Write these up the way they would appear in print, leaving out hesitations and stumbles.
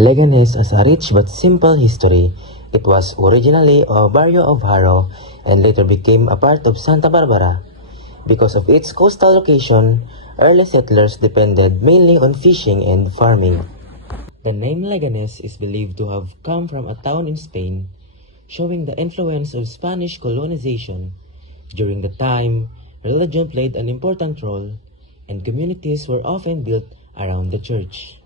Leganes has a rich but simple history. It was originally a barrio of Haro and later became a part of Santa Barbara. Because of its coastal location, early settlers depended mainly on fishing and farming. The name Leganes is believed to have come from a town in Spain, showing the influence of Spanish colonization. During the time, religion played an important role, and communities were often built around the church.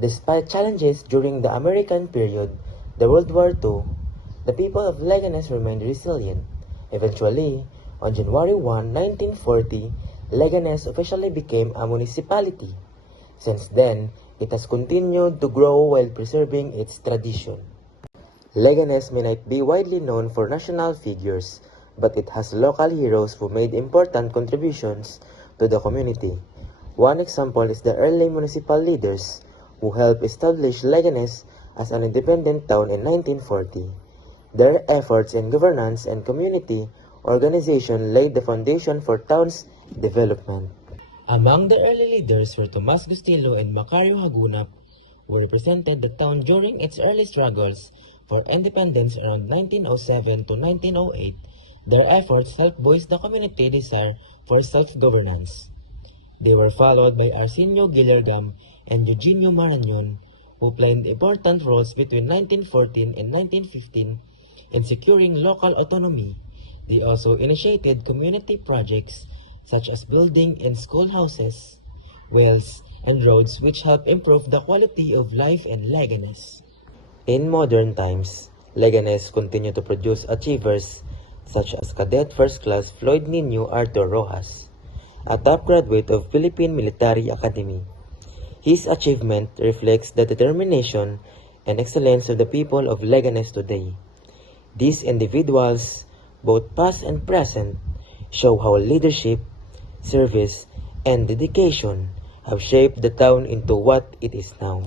Despite challenges during the American period, the World War II, the people of Leganes remained resilient. Eventually, on January 1, 1940, Leganes officially became a municipality. Since then, it has continued to grow while preserving its tradition. Leganes may not be widely known for national figures, but it has local heroes who made important contributions to the community. One example is the early municipal leaders who helped establish Leganes as an independent town in 1940. Their efforts in governance and community organization laid the foundation for town's development. Among the early leaders were Tomas Gustilo and Macario Hagunap, who represented the town during its early struggles for independence around 1907 to 1908. Their efforts helped voice the community desire for self-governance. They were followed by Arsenio Guillergam and Eugenio Marañon, who played important roles between 1914 and 1915 in securing local autonomy. They also initiated community projects such as building and schoolhouses, wells, and roads which help improve the quality of life in Leganes. In modern times, Leganes continued to produce achievers such as Cadet First Class Floyd Nino Arthur Rojas, a top graduate of Philippine Military Academy. His achievement reflects the determination and excellence of the people of Leganes today. These individuals, both past and present, show how leadership, service, and dedication have shaped the town into what it is now.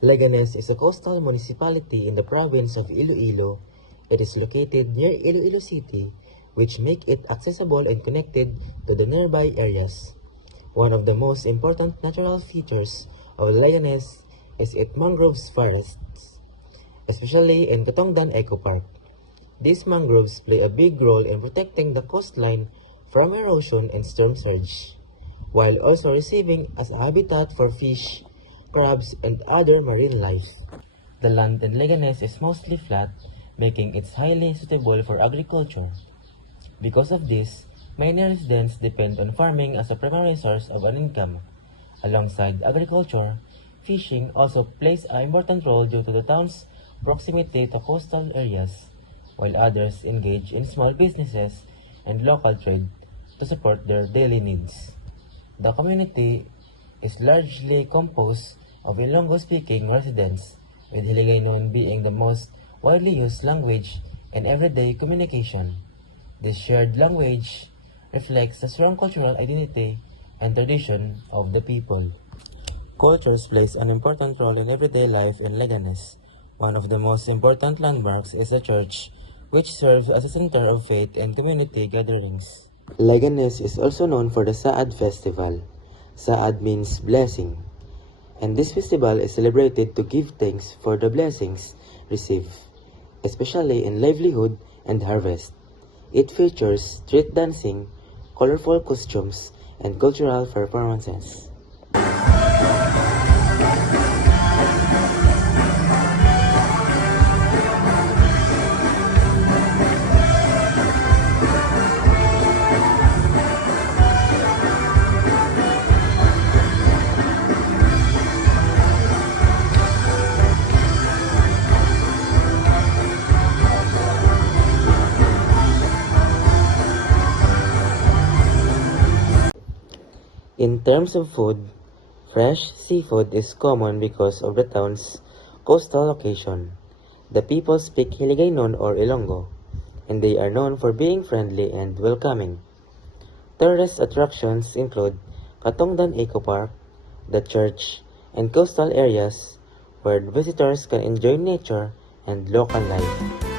Leganes is a coastal municipality in the province of Iloilo. It is located near Iloilo City, which make it accessible and connected to the nearby areas. One of the most important natural features of Leganes is its mangrove forests, especially in Katongdan Eco Park. These mangroves play a big role in protecting the coastline from erosion and storm surge, while also receiving as a habitat for fish, crabs, and other marine life. The land in Leganes is mostly flat, making it highly suitable for agriculture. Because of this, many residents depend on farming as a primary source of an income. Alongside agriculture, fishing also plays an important role due to the town's proximity to coastal areas, while others engage in small businesses and local trade to support their daily needs. The community is largely composed of Ilonggo-speaking residents, with Hiligaynon being the most widely used language in everyday communication. This shared language reflects the strong cultural identity and tradition of the people. Cultures plays an important role in everyday life in Leganes. One of the most important landmarks is the church, which serves as a center of faith and community gatherings. Leganes is also known for the Saad Festival. Saad means blessing, and this festival is celebrated to give thanks for the blessings received, especially in livelihood and harvest. It features street dancing, colorful costumes, and cultural performances. In terms of food, fresh seafood is common because of the town's coastal location. The people speak Hiligaynon or Ilonggo, and they are known for being friendly and welcoming. Tourist attractions include Katongdan Eco Park, the church, and coastal areas where visitors can enjoy nature and local life.